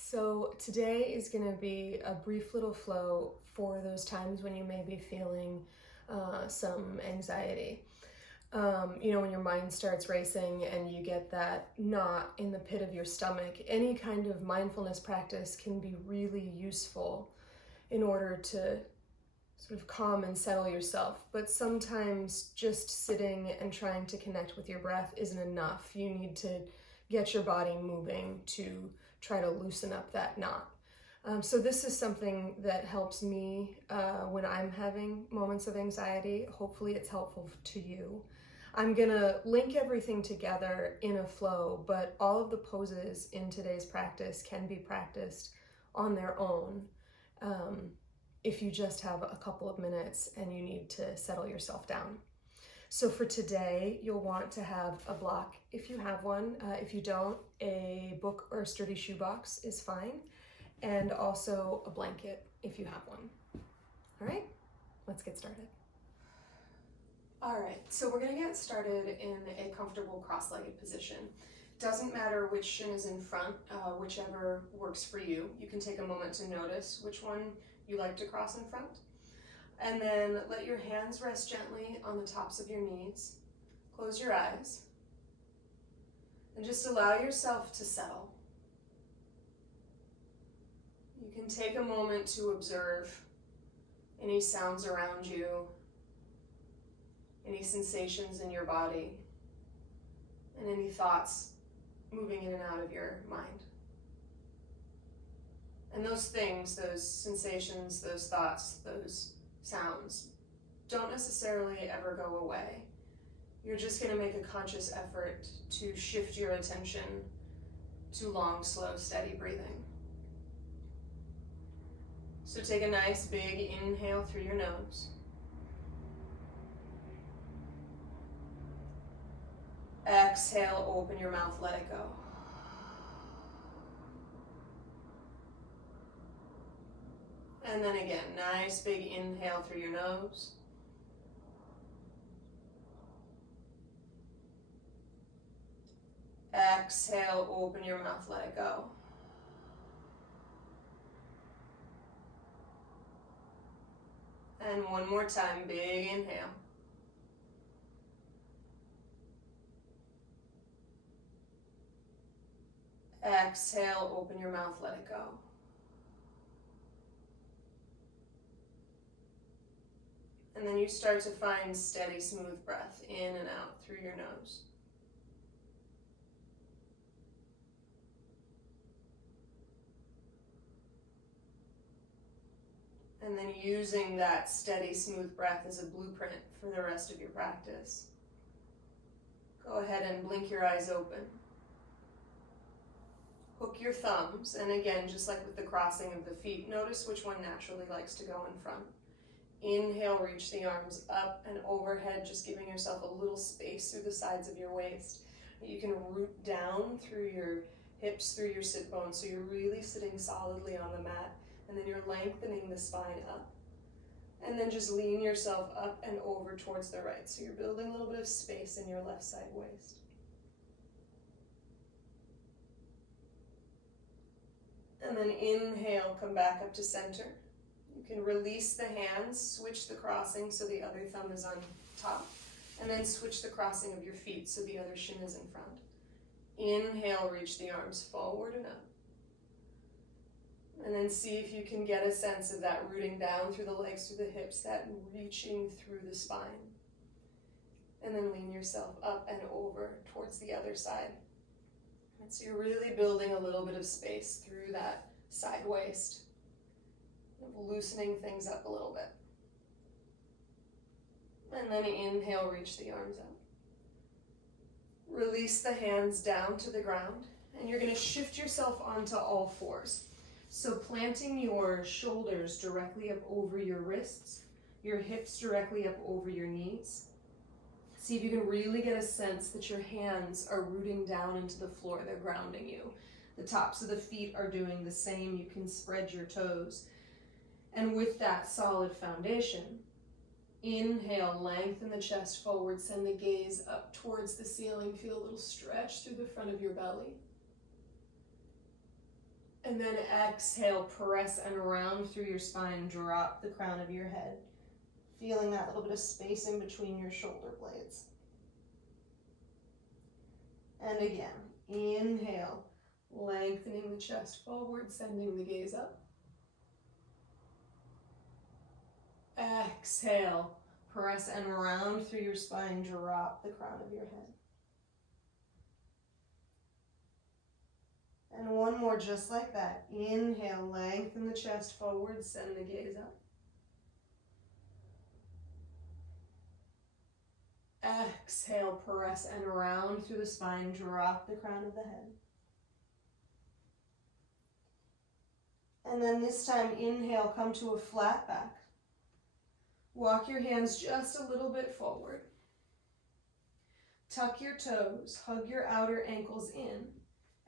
So today is going to be a brief little flow for those times when you may be feeling some anxiety. When your mind starts racing and you get that knot in the pit of your stomach, any kind of mindfulness practice can be really useful in order to sort of calm and settle yourself. But sometimes just sitting and trying to connect with your breath isn't enough. You need to get your body moving to try to loosen up that knot. So this is something that helps me when I'm having moments of anxiety. Hopefully it's helpful to you. I'm gonna link everything together in a flow, but all of the poses in today's practice can be practiced on their own if you just have a couple of minutes and you need to settle yourself down. So for today, you'll want to have a block if you have one. If you don't, a book or a sturdy shoebox is fine. And also a blanket if you have one. All right, let's get started. All right, so we're gonna get started in a comfortable cross-legged position. Doesn't matter which shin is in front, whichever works for you. You can take a moment to notice which one you like to cross in front. And then let your hands rest gently on the tops of your knees. Close your eyes. And just allow yourself to settle. You can take a moment to observe any sounds around you, any sensations in your body, and any thoughts moving in and out of your mind. And those things, those sensations, those thoughts, those sounds don't necessarily ever go away. You're just going to make a conscious effort to shift your attention to long, slow, steady breathing. So take a nice big inhale through your nose. Exhale, open your mouth, let it go. And then again, nice big inhale through your nose. Exhale, open your mouth, let it go. And one more time, big inhale. Exhale, open your mouth, let it go. And then you start to find steady, smooth breath in and out through your nose. And then using that steady, smooth breath as a blueprint for the rest of your practice. Go ahead and blink your eyes open. Hook your thumbs, and again, just like with the crossing of the feet, notice which one naturally likes to go in front. Inhale, reach the arms up and overhead, just giving yourself a little space through the sides of your waist. You can root down through your hips, through your sit bones, so you're really sitting solidly on the mat, and then you're lengthening the spine up. And then just lean yourself up and over towards the right, so you're building a little bit of space in your left side waist. And then inhale, come back up to center. You can release the hands, switch the crossing so the other thumb is on top, and then switch the crossing of your feet so the other shin is in front. Inhale, reach the arms forward and up. And then see if you can get a sense of that rooting down through the legs, through the hips, that reaching through the spine. And then lean yourself up and over towards the other side. And so you're really building a little bit of space through that side waist, loosening things up a little bit. And then inhale, reach the arms up. Release the hands down to the ground, and you're going to shift yourself onto all fours. So planting your shoulders directly up over your wrists, your hips directly up over your knees. See if you can really get a sense that your hands are rooting down into the floor, they're grounding you. The tops of the feet are doing the same. You can spread your toes. And with that solid foundation, inhale, lengthen the chest forward, send the gaze up towards the ceiling. Feel a little stretch through the front of your belly. And then exhale, press and round through your spine, drop the crown of your head. Feeling that little bit of space in between your shoulder blades. And again, inhale, lengthening the chest forward, sending the gaze up. Exhale, press and round through your spine, drop the crown of your head. And one more just like that. Inhale, lengthen the chest forward, send the gaze up. Exhale, press and round through the spine, drop the crown of the head. And then this time, inhale, come to a flat back. Walk your hands just a little bit forward. Tuck your toes, hug your outer ankles in,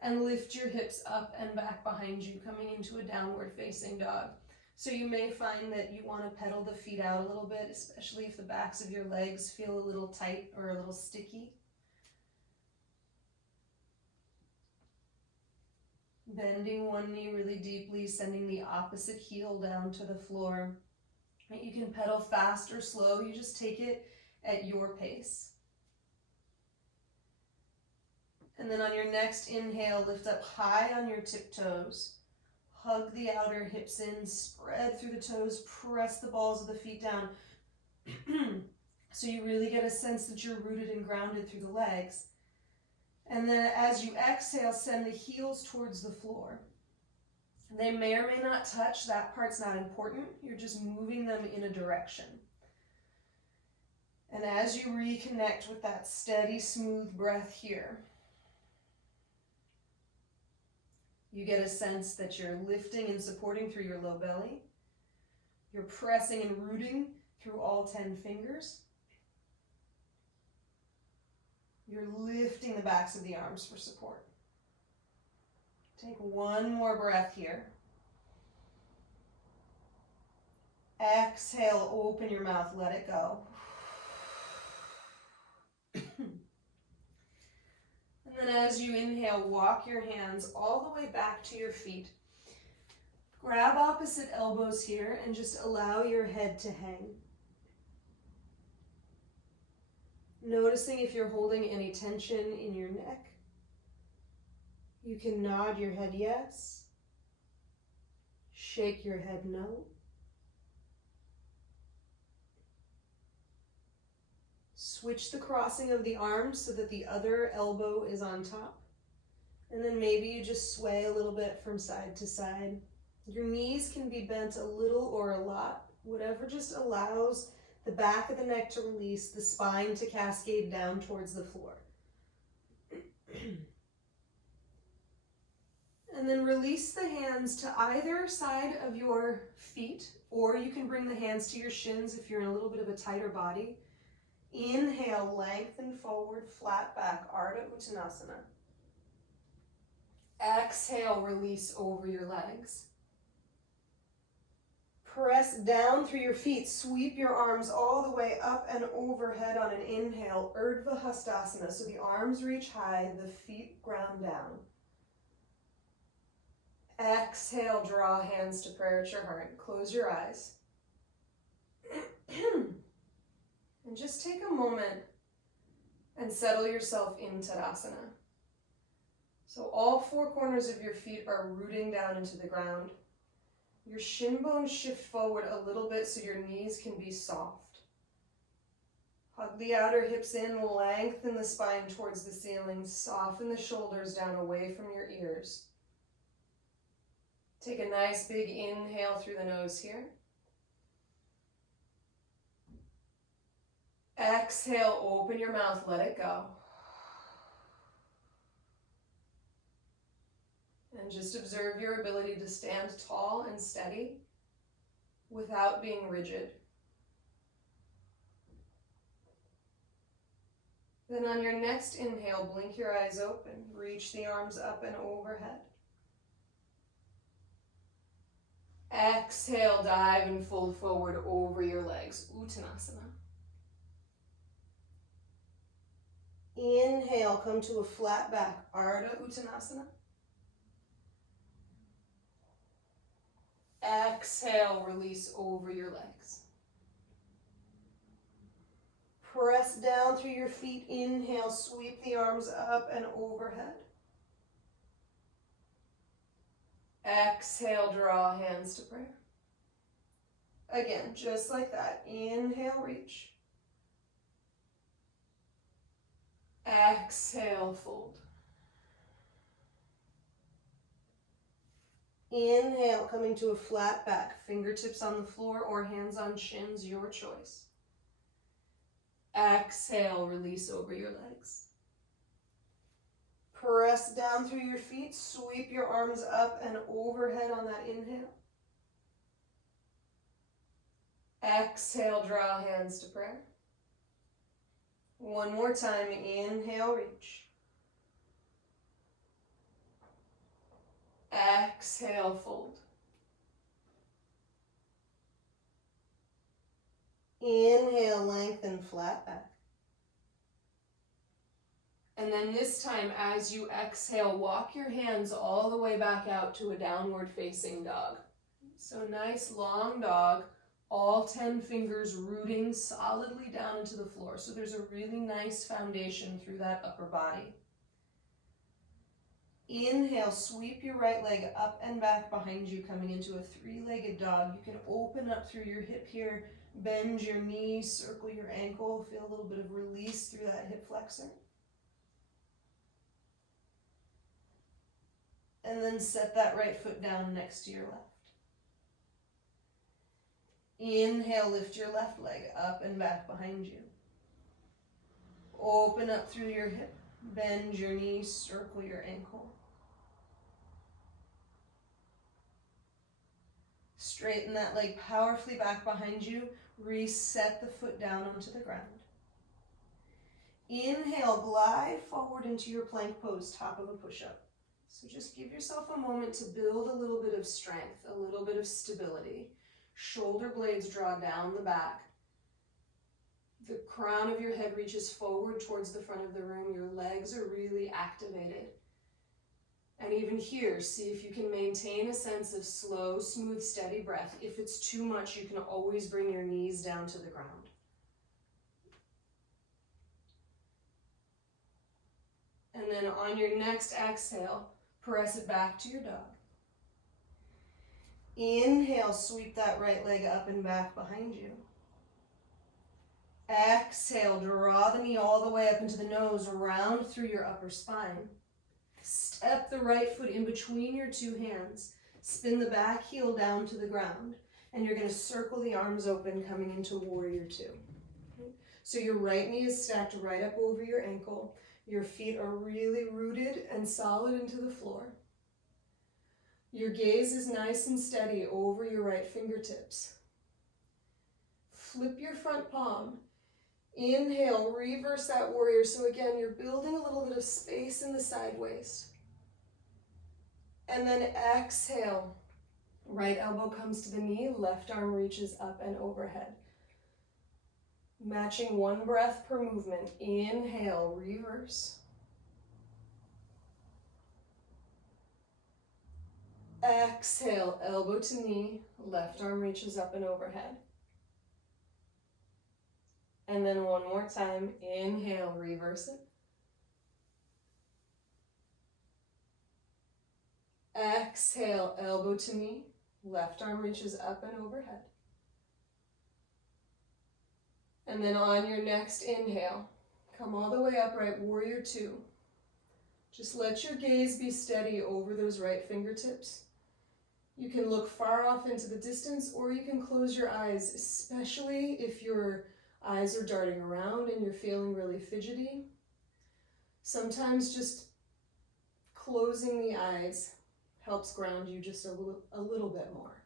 and lift your hips up and back behind you, coming into a downward facing dog. So you may find that you want to pedal the feet out a little bit, especially if the backs of your legs feel a little tight or a little sticky. Bending one knee really deeply, sending the opposite heel down to the floor. You can pedal fast or slow, you just take it at your pace. And then on your next inhale, lift up high on your tiptoes. Hug the outer hips in, spread through the toes, press the balls of the feet down. So you really get a sense that you're rooted and grounded through the legs. And then as you exhale, send the heels towards the floor. They may or may not touch, that part's not important. You're just moving them in a direction. And as you reconnect with that steady, smooth breath here, you get a sense that you're lifting and supporting through your low belly. You're pressing and rooting through all 10 fingers. You're lifting the backs of the arms for support. Take one more breath here. Exhale, open your mouth, let it go. And then as you inhale, walk your hands all the way back to your feet. Grab opposite elbows here and just allow your head to hang. Noticing if you're holding any tension in your neck. You can nod your head yes, shake your head no. Switch the crossing of the arms so that the other elbow is on top. And then maybe you just sway a little bit from side to side. Your knees can be bent a little or a lot, whatever just allows the back of the neck to release, the spine to cascade down towards the floor. And then release the hands to either side of your feet, or you can bring the hands to your shins if you're in a little bit of a tighter body. Inhale, lengthen forward, flat back, Ardha Uttanasana. Exhale, release over your legs. Press down through your feet, sweep your arms all the way up and overhead on an inhale, Urdhva Hastasana. So the arms reach high, the feet ground down. Exhale, draw hands to prayer at your heart. Close your eyes. And just take a moment and settle yourself in Tadasana. So all 4 corners of your feet are rooting down into the ground. Your shin bones shift forward a little bit so your knees can be soft. Hug the outer hips in, lengthen the spine towards the ceiling, soften the shoulders down away from your ears. Take a nice big inhale through the nose here. Exhale, open your mouth, let it go. And just observe your ability to stand tall and steady without being rigid. Then on your next inhale, blink your eyes open, reach the arms up and overhead. Exhale, dive and fold forward over your legs, Uttanasana. Inhale, come to a flat back, Ardha Uttanasana. Exhale, release over your legs. Press down through your feet. Inhale, sweep the arms up and overhead. Exhale, draw hands to prayer. Again, just like that. Inhale, reach. Exhale, fold. Inhale, coming to a flat back. Fingertips on the floor or hands on shins, your choice. Exhale, release over your legs. Press down through your feet. Sweep your arms up and overhead on that inhale. Exhale, draw hands to prayer. One more time. Inhale, reach. Exhale, fold. Inhale, lengthen, flat back. And then this time, as you exhale, walk your hands all the way back out to a downward facing dog. So nice long dog, all 10 fingers rooting solidly down into the floor. So there's a really nice foundation through that upper body. Inhale, sweep your right leg up and back behind you, coming into a three-legged dog. You can open up through your hip here, bend your knee, circle your ankle, feel a little bit of release through that hip flexor. And then set that right foot down next to your left. Inhale, lift your left leg up and back behind you. Open up through your hip, bend your knee, circle your ankle. Straighten that leg powerfully back behind you. Reset the foot down onto the ground. Inhale, glide forward into your plank pose, top of a push-up. So just give yourself a moment to build a little bit of strength, a little bit of stability. Shoulder blades draw down the back. The crown of your head reaches forward towards the front of the room. Your legs are really activated. And even here, see if you can maintain a sense of slow, smooth, steady breath. If it's too much, you can always bring your knees down to the ground. And then on your next exhale, press it back to your dog. Inhale, sweep that right leg up and back behind you. Exhale, draw the knee all the way up into the nose, round through your upper spine. Step the right foot in between your two hands. Spin the back heel down to the ground. And you're going to circle the arms open, coming into warrior two. So your right knee is stacked right up over your ankle. Your feet are really rooted and solid into the floor. Your gaze is nice and steady over your right fingertips. Flip your front palm. Inhale, reverse that warrior. So again, you're building a little bit of space in the side waist. And then exhale. Right elbow comes to the knee, left arm reaches up and overhead. Matching one breath per movement. Inhale, reverse. Exhale, elbow to knee, left arm reaches up and overhead. And then one more time, inhale, reverse it. Exhale, elbow to knee, left arm reaches up and overhead. And then on your next inhale, come all the way upright, warrior two. Just let your gaze be steady over those right fingertips. You can look far off into the distance, or you can close your eyes, especially if your eyes are darting around and you're feeling really fidgety. Sometimes just closing the eyes helps ground you just a little bit more.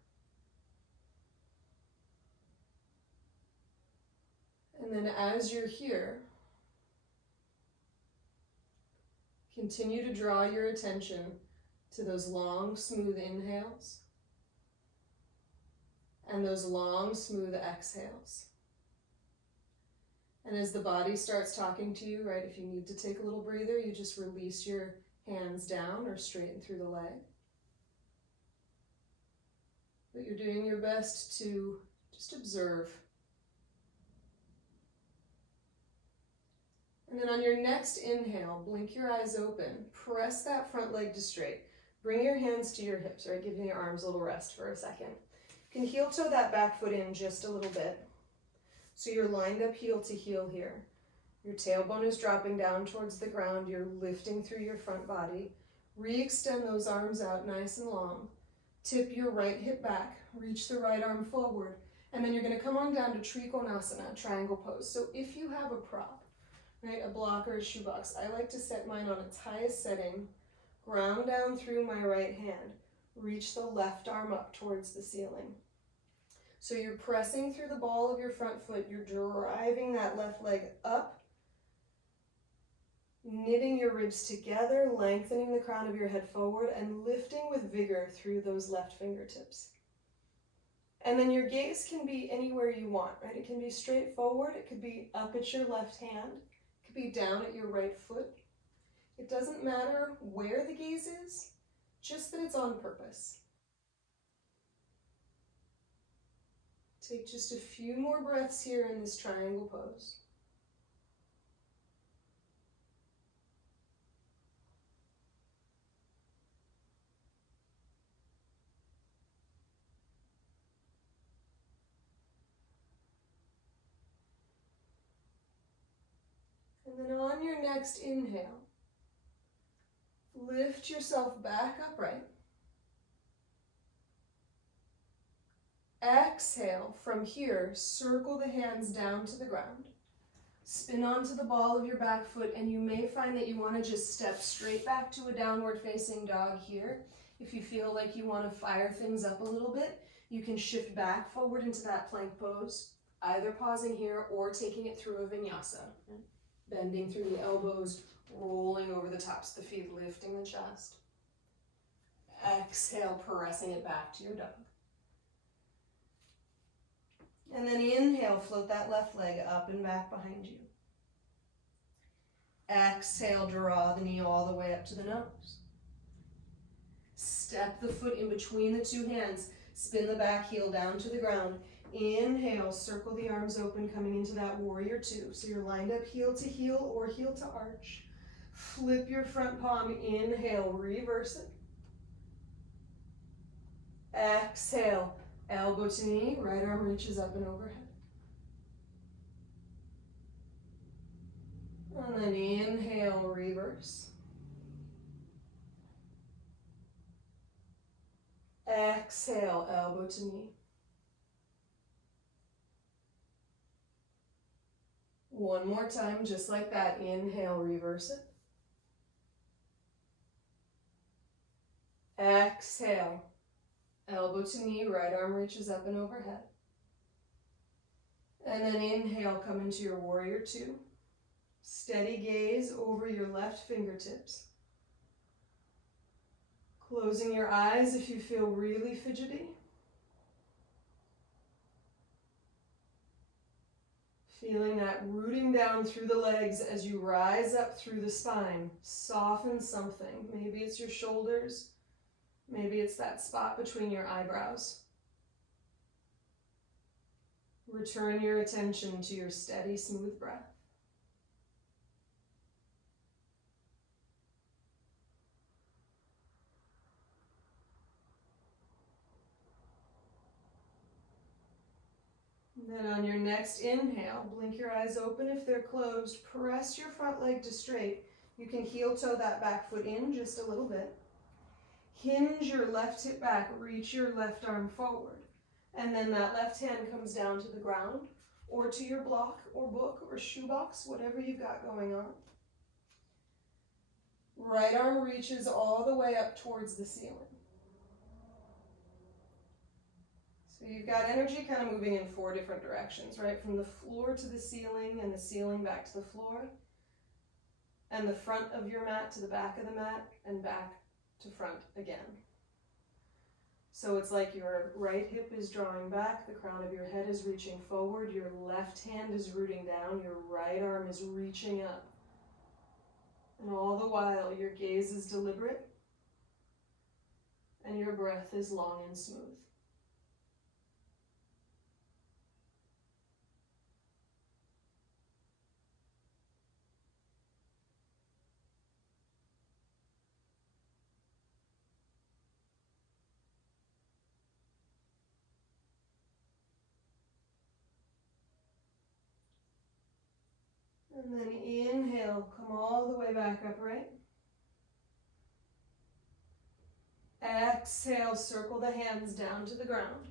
And then as you're here, continue to draw your attention to those long, smooth inhales and those long, smooth exhales. And as the body starts talking to you, right, if you need to take a little breather, you just release your hands down or straighten through the leg. but you're doing your best to just observe. And then on your next inhale, blink your eyes open. Press that front leg to straight. Bring your hands to your hips, right? Giving your arms a little rest for a second. You can heel toe that back foot in just a little bit. So you're lined up heel to heel here. Your tailbone is dropping down towards the ground. You're lifting through your front body. Re-extend those arms out nice and long. Tip your right hip back. Reach the right arm forward. And then you're going to come on down to Trikonasana, triangle pose. So if you have a prop, right, a block or a shoebox, I like to set mine on its highest setting. Ground down through my right hand. Reach the left arm up towards the ceiling. So you're pressing through the ball of your front foot. You're driving that left leg up. Knitting your ribs together, lengthening the crown of your head forward, and lifting with vigor through those left fingertips. And then your gaze can be anywhere you want, right? It can be straight forward. It could be up at your left hand. It could be down at your right foot. It doesn't matter where the gaze is, just that it's on purpose. Take just a few more breaths here in this triangle pose. And then on your next inhale, lift yourself back upright. Exhale, from here, circle the hands down to the ground. Spin onto the ball of your back foot, and you may find that you want to just step straight back to a downward facing dog here. If you feel like you want to fire things up a little bit, you can shift back forward into that plank pose, either pausing here or taking it through a vinyasa. Bending through the elbows, rolling over the tops of the feet, lifting the chest. Exhale, pressing it back to your dog. And then inhale, float that left leg up and back behind you. Exhale, draw the knee all the way up to the nose. Step the foot in between the two hands. Spin the back heel down to the ground. Inhale, circle the arms open, coming into that warrior two. So you're lined up heel to heel or heel to arch. Flip your front palm, inhale, reverse it. Exhale, elbow to knee, right arm reaches up and overhead. And then inhale, reverse. Exhale, elbow to knee. One more time, just like that. Inhale, reverse it. Exhale, elbow to knee, right arm reaches up and overhead. And then inhale, come into your warrior two. Steady gaze over your left fingertips. Closing your eyes if you feel really fidgety. Feeling that rooting down through the legs as you rise up through the spine. Soften something. Maybe it's your shoulders. Maybe it's that spot between your eyebrows. Return your attention to your steady, smooth breath. Then on your next inhale, blink your eyes open if they're closed. Press your front leg to straight. You can heel toe that back foot in just a little bit. Hinge your left hip back, reach your left arm forward. And then that left hand comes down to the ground or to your block or book or shoebox, whatever you've got going on. Right arm reaches all the way up towards the ceiling. So you've got energy kind of moving in 4 different directions, right? From the floor to the ceiling and the ceiling back to the floor. And the front of your mat to the back of the mat and back to front again. So it's like your right hip is drawing back, the crown of your head is reaching forward, your left hand is rooting down, your right arm is reaching up. And all the while, your gaze is deliberate and your breath is long and smooth. And then inhale, come all the way back upright. Exhale, circle the hands down to the ground.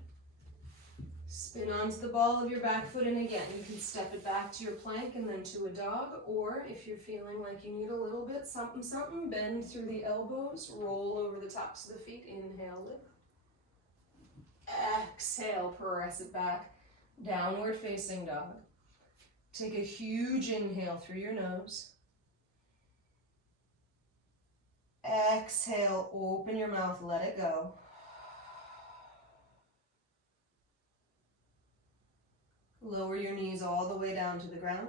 Spin onto the ball of your back foot, and again, you can step it back to your plank and then to a dog, or if you're feeling like you need a little bit something, bend through the elbows, roll over the tops of the feet, inhale, lift. Exhale, press it back, downward facing dog. Take a huge inhale through your nose. Exhale, open your mouth, let it go. Lower your knees all the way down to the ground.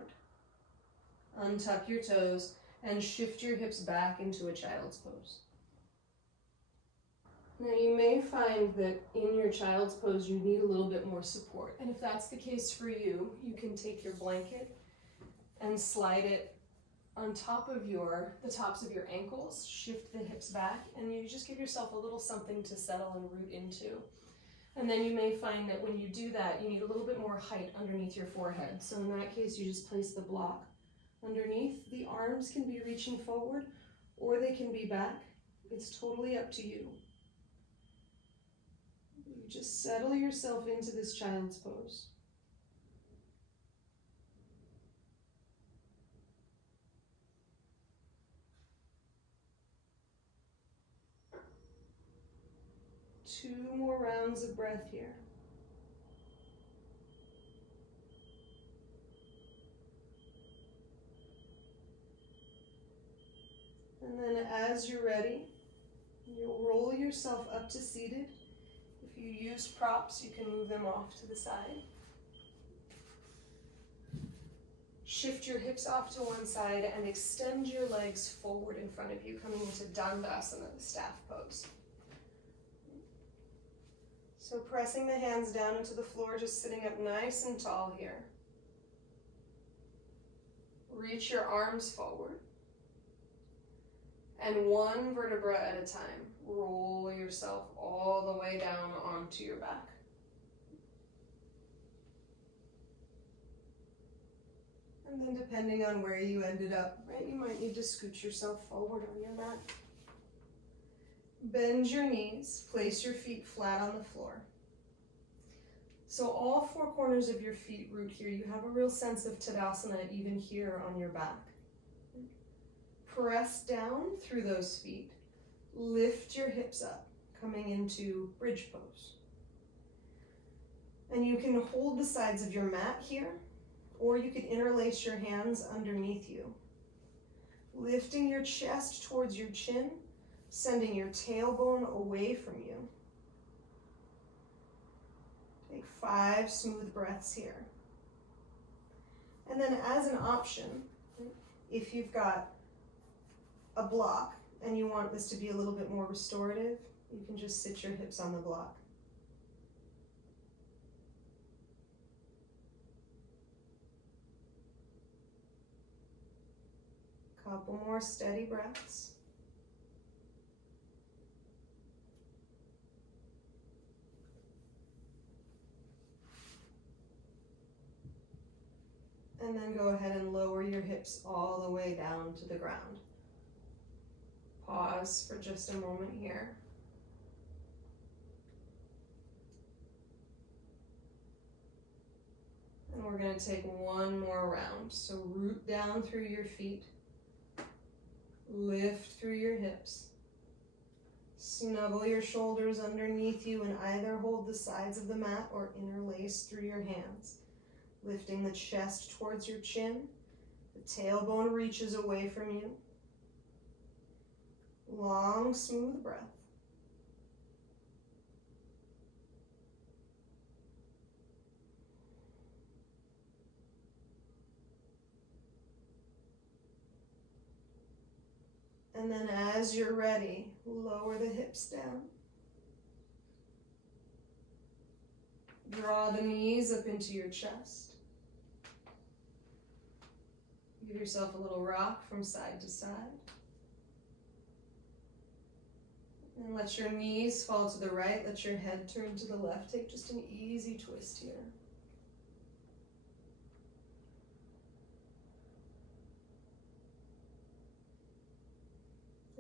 Untuck your toes and shift your hips back into a child's pose. Now you may find that in your child's pose you need a little bit more support. And if that's the case for you, you can take your blanket and slide it on top of the tops of your ankles, shift the hips back, and you just give yourself a little something to settle and root into. And then you may find that when you do that, you need a little bit more height underneath your forehead. So in that case, you just place the block underneath. The arms can be reaching forward or they can be back. It's totally up to you. You just settle yourself into this child's pose. Two more rounds of breath here. And then as you're ready, you'll roll yourself up to seated. If you used props, you can move them off to the side. Shift your hips off to one side and extend your legs forward in front of you, coming into Tadasana, the staff pose. So pressing the hands down into the floor, just sitting up nice and tall here. Reach your arms forward. And one vertebra at a time, roll yourself all the way down onto your back. And then depending on where you ended up, right, you might need to scoot yourself forward on your mat. Bend your knees, place your feet flat on the floor. So all four corners of your feet root here. You have a real sense of Tadasana even here on your back. Press down through those feet. Lift your hips up, coming into bridge pose. And you can hold the sides of your mat here, or you could interlace your hands underneath you. Lifting your chest towards your chin, sending your tailbone away from you. Take 5 smooth breaths here. And then as an option, if you've got a block and you want this to be a little bit more restorative, you can just sit your hips on the block. Couple more steady breaths. And then go ahead and lower your hips all the way down to the ground. Pause for just a moment here. And we're going to take one more round. So root down through your feet. Lift through your hips. Snuggle your shoulders underneath you and either hold the sides of the mat or interlace through your hands. Lifting the chest towards your chin. The tailbone reaches away from you. Long, smooth breath. And then as you're ready, lower the hips down. Draw the knees up into your chest. Give yourself a little rock from side to side. And let your knees fall to the right. Let your head turn to the left. Take just an easy twist here.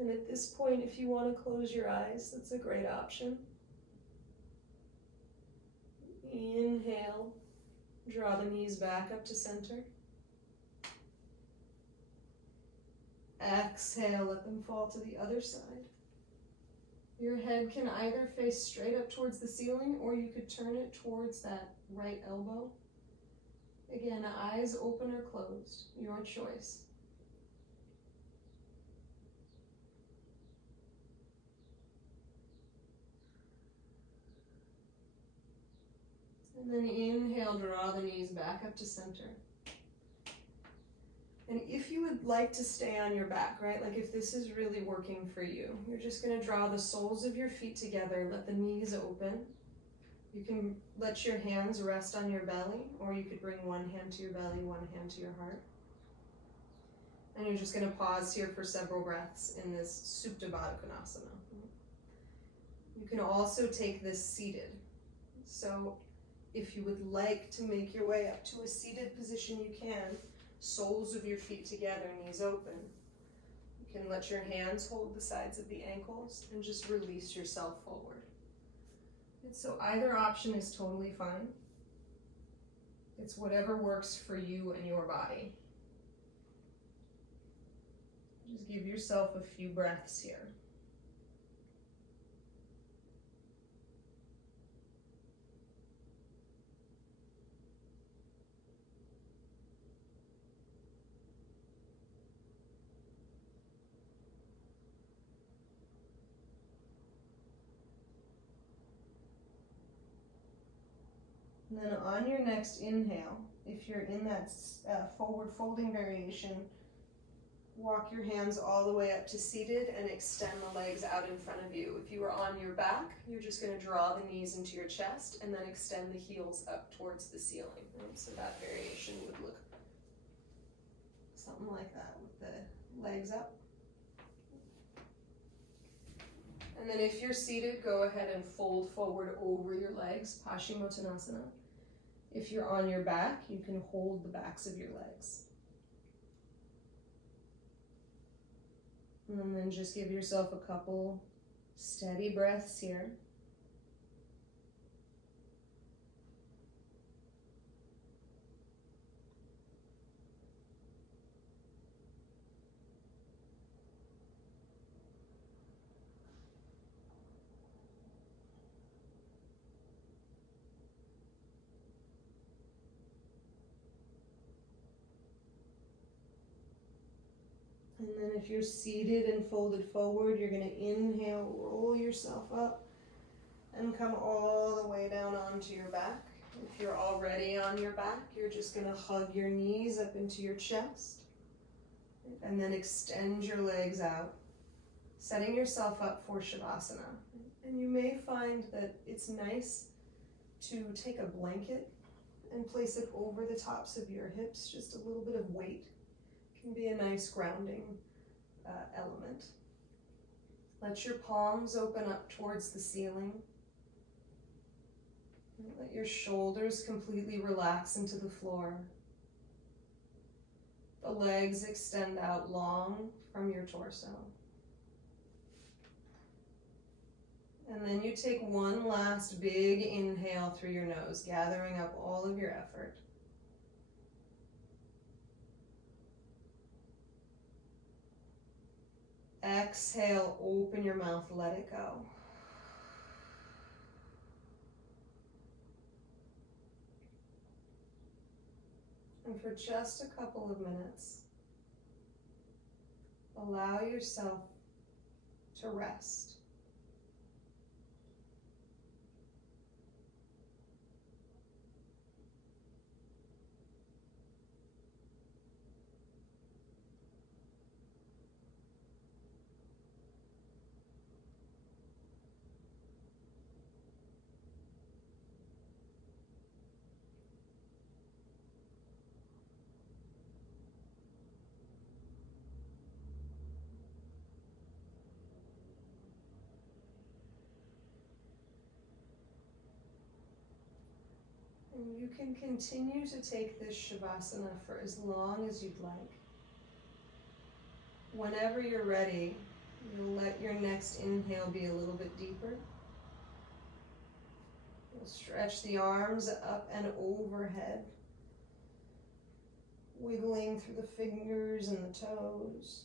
And at this point, if you want to close your eyes, that's a great option. Inhale, draw the knees back up to center. Exhale, let them fall to the other side. Your head can either face straight up towards the ceiling, or you could turn it towards that right elbow. Again, eyes open or closed, your choice. And then inhale, draw the knees back up to center. And if you would like to stay on your back, right? Like if this is really working for you, you're just going to draw the soles of your feet together, let the knees open. You can let your hands rest on your belly, or you could bring one hand to your belly, one hand to your heart. And you're just going to pause here for several breaths in this Supta Baddha Konasana. You can also take this seated. So if you would like to make your way up to a seated position, you can. Soles of your feet together, knees open. You can let your hands hold the sides of the ankles and just release yourself forward. And so either option is totally fine. It's whatever works for you and your body. Just give yourself a few breaths here. And then on your next inhale, if you're in that forward folding variation, walk your hands all the way up to seated and extend the legs out in front of you. If you are on your back, you're just going to draw the knees into your chest and then extend the heels up towards the ceiling. Right? So that variation would look something like that with the legs up. And then if you're seated, go ahead and fold forward over your legs, Paschimottanasana. If you're on your back, you can hold the backs of your legs. And then just give yourself a couple steady breaths here. And then if you're seated and folded forward, you're going to inhale, roll yourself up, and come all the way down onto your back. If you're already on your back, you're just going to hug your knees up into your chest, and then extend your legs out, setting yourself up for Shavasana. And you may find that it's nice to take a blanket and place it over the tops of your hips, just a little bit of weight. Can be a nice grounding element. Let your palms open up towards the ceiling. Let your shoulders completely relax into the floor. The legs extend out long from your torso. And then you take one last big inhale through your nose, gathering up all of your effort. Exhale, open your mouth, let it go. And for just a couple of minutes, allow yourself to rest. And you can continue to take this Shavasana for as long as you'd like. Whenever you're ready, You'll let your next inhale be a little bit deeper. You'll stretch the arms up and overhead, wiggling through the fingers and the toes.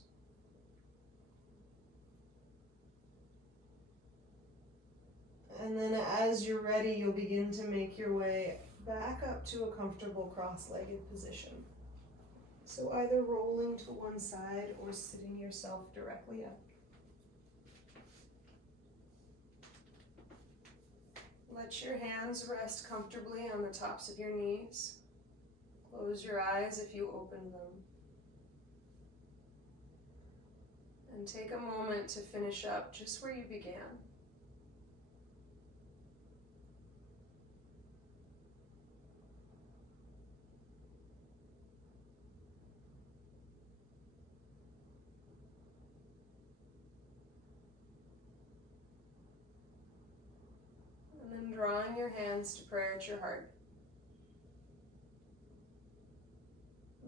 And then as you're ready, you'll begin to make your way back up to a comfortable cross-legged position. So either rolling to one side or sitting yourself directly up. Let your hands rest comfortably on the tops of your knees. Close your eyes if you open them. And take a moment to finish up just where you began. And then drawing your hands to prayer at your heart.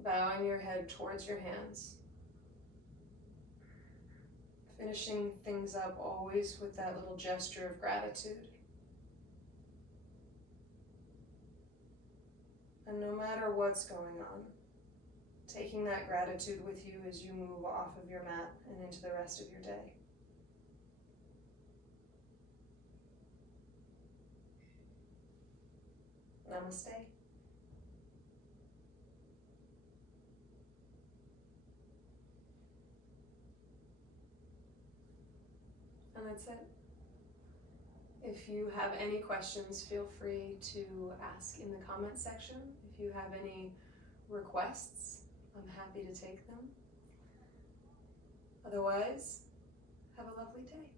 Bowing your head towards your hands. Finishing things up always with that little gesture of gratitude. And no matter what's going on, taking that gratitude with you as you move off of your mat and into the rest of your day. Namaste. And that's it. If you have any questions, feel free to ask in the comments section. If you have any requests, I'm happy to take them. Otherwise, have a lovely day.